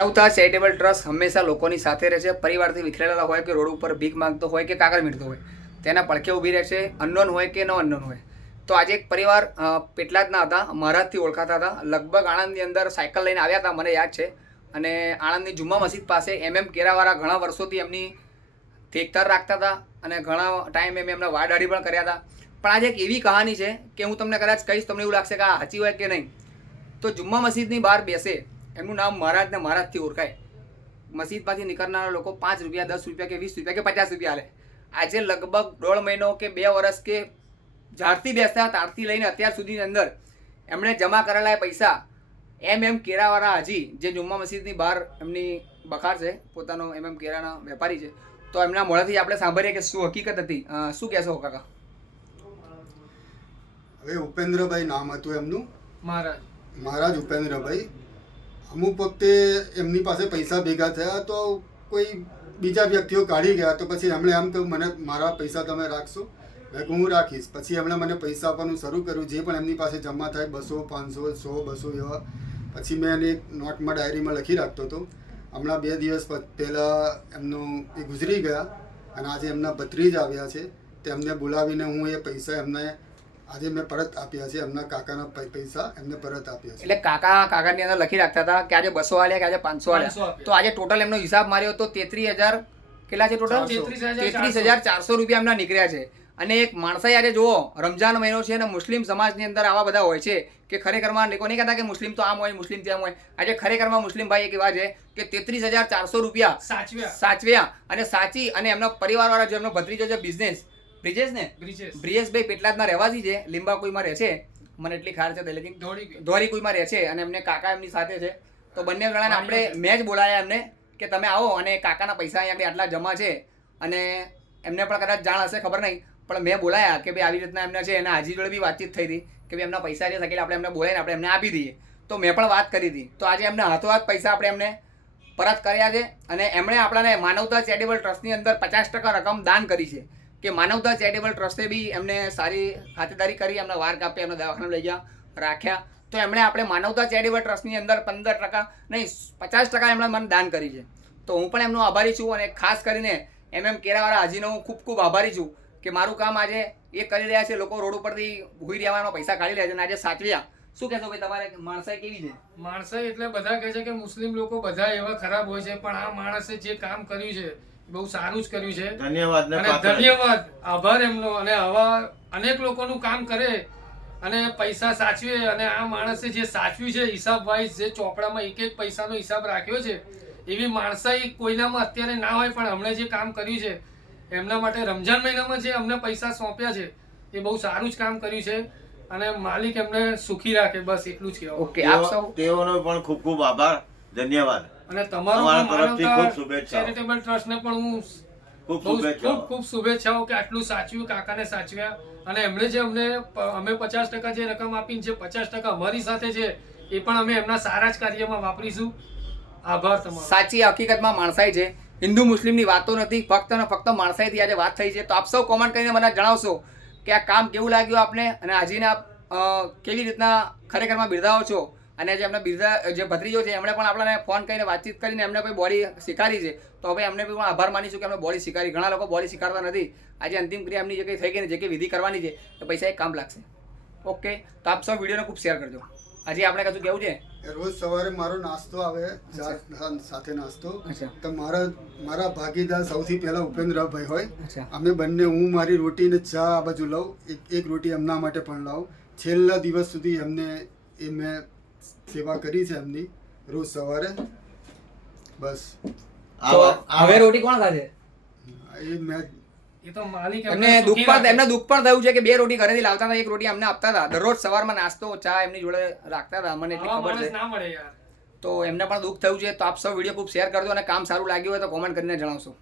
માનવતા charitable trust હંમેશા લોકોની સાથે રહે છે. પરિવારથી વિખરેલા હોય કે રોડ ઉપર ભીખ માંગતો હોય કે કાગળ મીણતો હોય, તેના પડખે ઊભી રહે છે, અનનોન હોય કે ન અનનોન હોય. તો આજે એક પરિવાર પેટલાદના હતા, મહારાજથી ઓળખાતા હતા. લગભગ આણંદની અંદર સાયકલ લઈને આવ્યા હતા, મને યાદ છે. અને આણંદની જુમ્મા મસ્જિદ પાસે કેરાવાળા ઘણા વર્ષોથી એમની દેખતાર રાખતા હતા અને ઘણા ટાઈમ એમના વાડાડી પણ કર્યા હતા. પણ આજે એક એવી કહાની છે કે હું તમને કદાચ કહીશ, તમને એવું લાગશે કે આ સાચી હોય કે નહીં. તો જુમ્મા મસ્જિદની બહાર બેસે, એમનું નામ મહારાજ ને મહારાજથી ઓળખાય. મસ્જિદમાંથી નીકળનારા લોકો 5 રૂપિયા, 10 રૂપિયા કે 20 રૂપિયા કે 50 રૂપિયા આલે. આજે લગભગ 1.5 મહિનો કે 2 વર્ષ કે જ્યારથી બેસતા તારથી લઈને અત્યાર સુધીની અંદર એમણે જમા કરેલા પૈસા કેરાવાળા હાજી, જે જુમ્મા મસ્જિદની બહાર એમની બખાર છે, પોતાનો કેરાના વેપારી છે. તો એમના મોઢાથી આપણે સાંભળીએ કે શું હકીકત હતી. શું કહેશો કાકા? હવે ઉપેન્દ્રભાઈ નામ હતું એમનું, મહારાજ ઉપેન્દ્રભાઈ. અમુક વખતે એમની પાસે પૈસા ભેગા થયા તો કોઈ બીજા વ્યક્તિઓ કાઢી ગયા, તો પછી એમણે એમ કહ્યું મને મારા પૈસા તમે રાખશો? મેં હું રાખીશ. પછી એમણે મને પૈસા આપવાનું શરૂ કર્યું, જે પણ એમની પાસે જમા થાય 200, 500, 100, 200 એવા. પછી મેં એને એક નોટમાં ડાયરીમાં લખી રાખતો હતો. હમણાં 2 દિવસ પહેલાં એમનું એ ગુજરી ગયા અને આજે એમના ભત્રીજ આવ્યા છે. તેમને બોલાવીને હું એ પૈસા એમને આજે મેં પરત આપ્યા છે. એમના કાકાના પૈસા એમને પરત આપ્યા છે. એટલે કાકાની અંદર લખી રાખતા હતા કે આજે 200 આલ્યા કે આજે 500 આલ્યા. તો આજે ટોટલ એમનો હિસાબ માર્યો તો 33,000 કેટલા છે ટોટલ? 33,400 રૂપિયા એમના નીકળ્યા છે. અને એક માણસાઈ આજે જુઓ, રમજાન મહિનો છે અને મુસ્લિમ સમાજની અંદર આવા બધા હોય છે કે ખરેખરમાં લોકો નહીં કહેતા કે મુસ્લિમ તો આમ હોય, મુસ્લિમ તેમ હોય. આજે ખરેખરમાં મુસ્લિમ ભાઈ એક એવા છે કે 33,400 રૂપિયા સાચવ્યા અને સાચી અને એમના પરિવારવાળા જે એમનો ભત્રીજો છે બ્રિજેશભાઈ પેટલાદના રહેવાસી છે, લીંબાકુઈમાં રહે છે. મને એટલી ખાર છે લેકિન ધોરીકુઈમાં રહે છે અને એમને કાકા એમની સાથે છે. તો બંને જણાને આપણે મેં જ બોલાયા એમને કે તમે આવો અને કાકાના પૈસા અહીંયા આટલા જમા છે. અને એમને પણ કદાચ જાણ હશે, ખબર નહીં, પણ મેં બોલાયા કે ભાઈ આવી રીતના એમને છે. અને હાજી જોડે બી વાતચીત થઈ હતી કે ભાઈ એમના પૈસા છે એટલે આપણે એમને બોલાવીને આપણે એમને આપી દઈએ. તો મેં પણ વાત કરી હતી. તો આજે એમને હાથોહાથ પૈસા આપણે એમને પરત કર્યા છે. અને એમણે આપણાને માનવતા ચેરિટેબલ ટ્રસ્ટની અંદર 50% રકમ દાન કરી છે. કે માનવતા ચેરિટેબલ ટ્રસ્ટે બી એમને સારી ખાતેદારી કરી, એમના વાર કાપી, એમના દવાખાને લઈ ગયા, રાખ્યા. તો એમણે આપણે માનવતા ચેરિટેબલ ટ્રસ્ટની અંદર 15% નહીં 50% એમણે મને દાન કરી છે. તો હું પણ એમનો આભારી છું. અને ખાસ કરીને કેરાવાળા હાજીનો હું ખૂબ ખૂબ આભારી છું કે મારું કામ આજે એ કરી રહ્યા છે. લોકો રોડ ઉપરથી ભૂઈ રહેવાનો પૈસા કાઢી રહ્યા છે અને આજે સાચવ્યા. શું કહેશો ભાઈ, તમારે માણસાઈ કેવી છે? માણસાઈ એટલે બધા કહે છે કે મુસ્લિમ લોકો બધા એવા ખરાબ હોય છે, પણ આ માણસે જે કામ કર્યું છે બહુ સારું જ કર્યું છે. ધન્યવાદ, આભાર એમનો. અને આવા અનેક લોકોનું કામ કરે અને પૈસા સાચવે. અને આ માણસે જે સાચવ્યું છે હિસાબ વાઇઝ, જે ચોપડામાં એક એક પૈસાનો હિસાબ રાખ્યો છે, એવી માણસાઈ કોઈનામાં અત્યારે ના હોય. પણ હમણે જે કામ કર્યું છે એમના માટે રમજાન મહિનામાં જે અમને પૈસા સોંપ્યા છે એ બહુ સારું જ કામ કર્યું છે. અને માલિક એમને સુખી રાખે, બસ એટલું જ કહેવાય. ઓકે, આપ સૌ તેઓનો પણ ખૂબ ખૂબ આભાર, ધન્યવાદ. અને તમારો ચેરિટેબલ ટ્રસ્ટને પણ હું ખૂબ શુભેચ્છાઓ કે આટલું સાચવ્યું, કાકાને સાચવ્યા. અને એમણે જે અમે 50% જે રકમ આપીને જે 50% અમારી સાથે છે એ પણ અમે એમના સારા જ કાર્યમાં વાપરીશું. આભાર તમારો. સાચી હકીકતમાં માણસાઈ છે. હિન્દુ મુસ્લિમની વાતો નથી, ફક્ત ને ફક્ત માણસાઈથી આજે વાત થઈ છે. તો આપ સૌ કોમેન્ટ કરીને મને જણાવશો કે આ કામ કેવું લાગ્યું આપને, અને હાજીને આપ કેવી રીતના ખરેખરમાં બિરદાવો છો. અને જે એમના જે ભત્રીજો છે એમણે પણ આપણને ફોન કરીને વાતચીત કરીને એમને કોઈ બોડી શીખાડી છે. તો હવે એમને પણ આભાર માનીશું કે એમને બોડી શીખાડી. ઘણા લોકો બોડી શીખાડતા નથી. આજે અંતિમ ક્રિયા એમની જે કંઈ થઈ ગઈ ને, જે કંઈ વિધિ કરવાની છે એ પૈસા એક કામ લાગશે. ઓકે, તો આપ સૌ વિડીયોને ખૂબ શેર કરજો. આજે આપણે કશું કેવું છે? રોજ સવારે મારો નાસ્તો આવે, સાથે નાસ્તો. તો મારા ભાગીદાર સૌથી પહેલા ઉપેન્દ્રભાઈ હોય. અમે બંને, હું મારી રોટી ને ચા આ બાજુ લઉં, એક રોટી એમના માટે પણ લાવું. છેલ્લા દિવસ સુધી એમને મેં સેવા કરી છે એમની, રોજ સવારે. બસ હવે રોટી કોણ ખાશે? એ મેં એમને દુઃખ પણ થયું છે કે 2 રોટી ઘરેથી લાવતા હતા, 1 રોટી અમને આપતા હતા. દરરોજ સવારમાં નાસ્તો ચા એમની જોડે રાખતા હતા, મને એટલી ખબર છે. તો એમને પણ દુઃખ થયું છે. તો આપ સૌ વિડીયો ખૂબ શેર કરજો અને કામ સારું લાગ્યું હોય તો કોમેન્ટ કરીને જણાવશો.